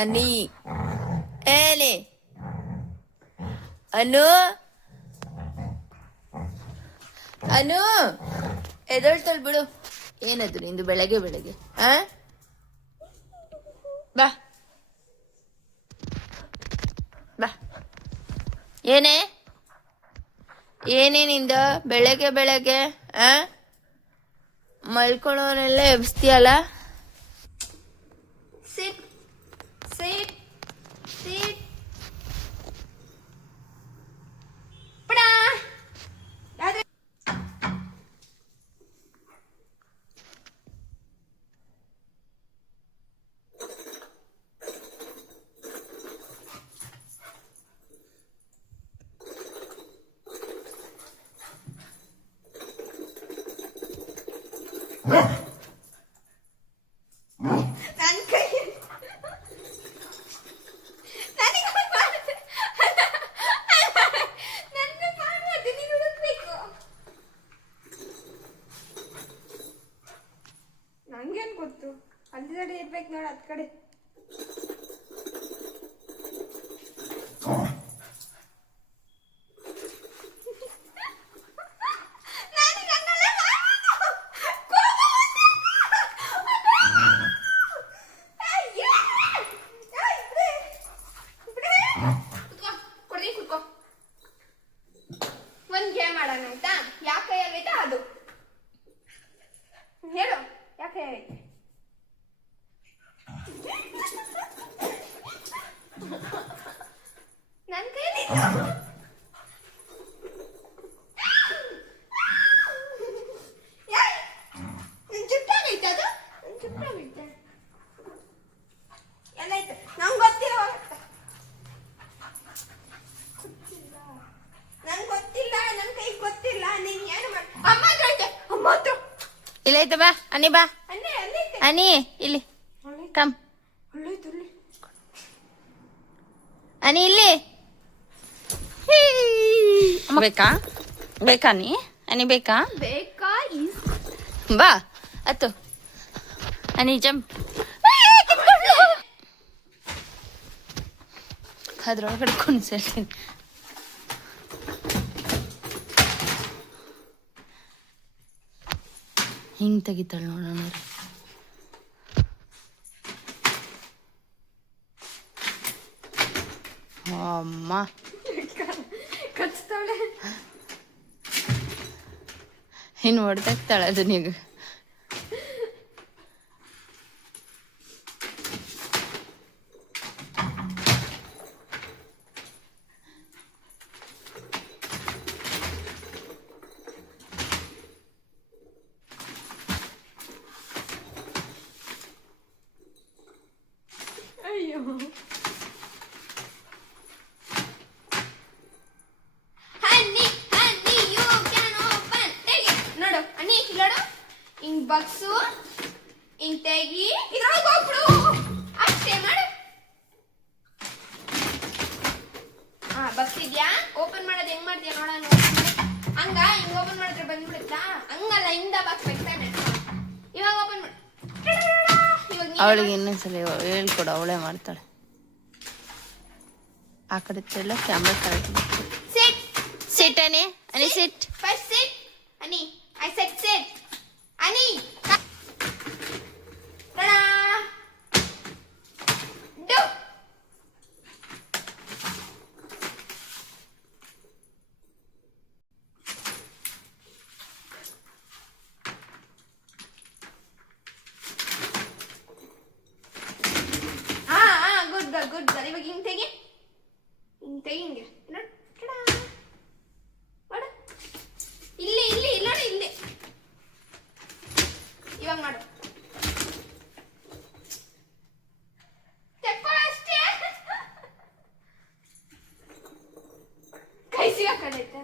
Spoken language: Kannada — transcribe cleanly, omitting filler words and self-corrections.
ಅನಿ ಏನಿ ಅನು ಅನು ಎದಳ್ತಳ್ ಬಿಡು. ಏನದು ನಿಂದು ಬೆಳಗ್ಗೆ ಬೆಳಗ್ಗೆ? ಬಾ ಬಾ. ಏನೇ ಏನೇನಿಂದ ಬೆಳಗ್ಗೆ ಬೆಳಗ್ಗೆ ಮಲ್ಕೊಳ್ಳೋನೆಲ್ಲ ಎಬ್ಸ್ತೀಯಲ್ಲ. ಸಿಟ್ ಸಿಟ್ ಸಿಟ್ ನಂಗೇನ್ ಗೊತ್ತು, ಅಲ್ಲಿ ಇರ್ಬೇಕು ನೋಡ ಅದ್ ಕಡೆ. ಒಂದ್ ಗೇಮ್ ಆಡೋಣ ಆಯ್ತಾ? ಯಾಕೆ ಆಗೈತಾ ಅದು ಹೇಳು. ಯಾಕೆ ನನ್ ಕೈಯಲ್ಲಿ ಚುಟ್ಟಾಗೈತೆ ಅದು, ಚುಟ್ಟಾಗೈತೆ. ಎಲ್ಲಾಯ್ತು ನಂಗೆ ಗೊತ್ತಿಲ್ಲ, ನಂಗೆ ಗೊತ್ತಿಲ್ಲ, ನನ್ ಕೈ ಗೊತ್ತಿಲ್ಲ. ನೀನ್ ಏನು ಮಾಡಿ ಅಮ್ಮ ಹತ್ರ ಐತೆ, ಅಮ್ಮ ಹತ್ರ ಇಲ್ಲ ಐತೆ. ಬಾ ಅನಿ ಬಾ. ಅನಿ ಇಲ್ಲಿ ಕಮ್. ಅನಿ ಇಲ್ಲಿ ಬೇಕಾ ಬೇಕಾ ನೀ ಅನಿ ಬೇಕಾ ಬೇಕಾ? ಬಾ ಅತ್ತು ಅನಿ ಜಂಪ್. ಅದ್ರೊಳಗಡೆ ಕುಣಿಸ್ತೀನಿ. ಹಿಂಗ್ ತೆಗಿತಾಳೆ ನೋಡೋಣ. ಅಮ್ಮ ಕಚ್ತಾಳೆ. ಇನ್ನು ಹೊಡೆದಾಕ್ತಾಳೆ ಅದು ನೀವು. ಅಯ್ಯೋ ಹಿಂಗ್ ಬಗ್ಸು, ಹಿಂಗ್ ತೆಗಿ, ಇದ್ರೊಳಗೆ ಹೋಗ್ಬಿಡು. ಅಷ್ಟೇ ಮಾಡು. ಬಗ್ಸಿದ್ಯಾ? ಓಪನ್ ಮಾಡೋದು ಹೆಂಗ್ ಮಾಡ್ತೀಯ ನೋಡೋಣ. ಹಂಗ ಹಿಂಗ್ ಓಪನ್ ಮಾಡಿದ್ರೆ ಬಂದ್ಬಿಡುತ್ತಾ? ಹಂಗಲ್ಲ, ಹಿಂದ ಬಾಕ್ಸ್ಬೇಕು ತಾನೆ. ಇವಾಗ ಓಪನ್ ಮಾಡು. ಅವಳಿಗೆ ಇನ್ನೊಂದ್ಸಲ ಹೇಳ್ಕೊಡು, ಅವಳೇ ಮಾಡ್ತಾಳೆ. ಆ ಕಡೆ ಎಲ್ಲ ಕ್ಯಾಮ್ರಾ ಕರೆಕ್ಟ್. ಸಿಟ್ ಸಿಟ್ ಅನಿ, ಅನಿ ಸಿಟ್. ಫಸ್ಟ್ ಸಿಟ್ ಅನಿ. ಐ ಸೆಟ್ ಸಿಟ್ ಅನಿ. Do good girl, good girl. ಇವಾಗ ಹಿಂಗ್ ತೆಗಿ, ಹಿಂಗ್ ತೆಗಿ, ಹಿಂಗೆ ಮಾಡು. ಇಲ್ಲಿ ಇಲ್ಲಿ ಇಲ್ಲ ನೋಡಿ, ಇಲ್ಲಿ. ಇವಾಗ ಮಾಡು. ಅಷ್ಟೇ. ಕೈ ಸಿಗಾಕಡೈತೆ.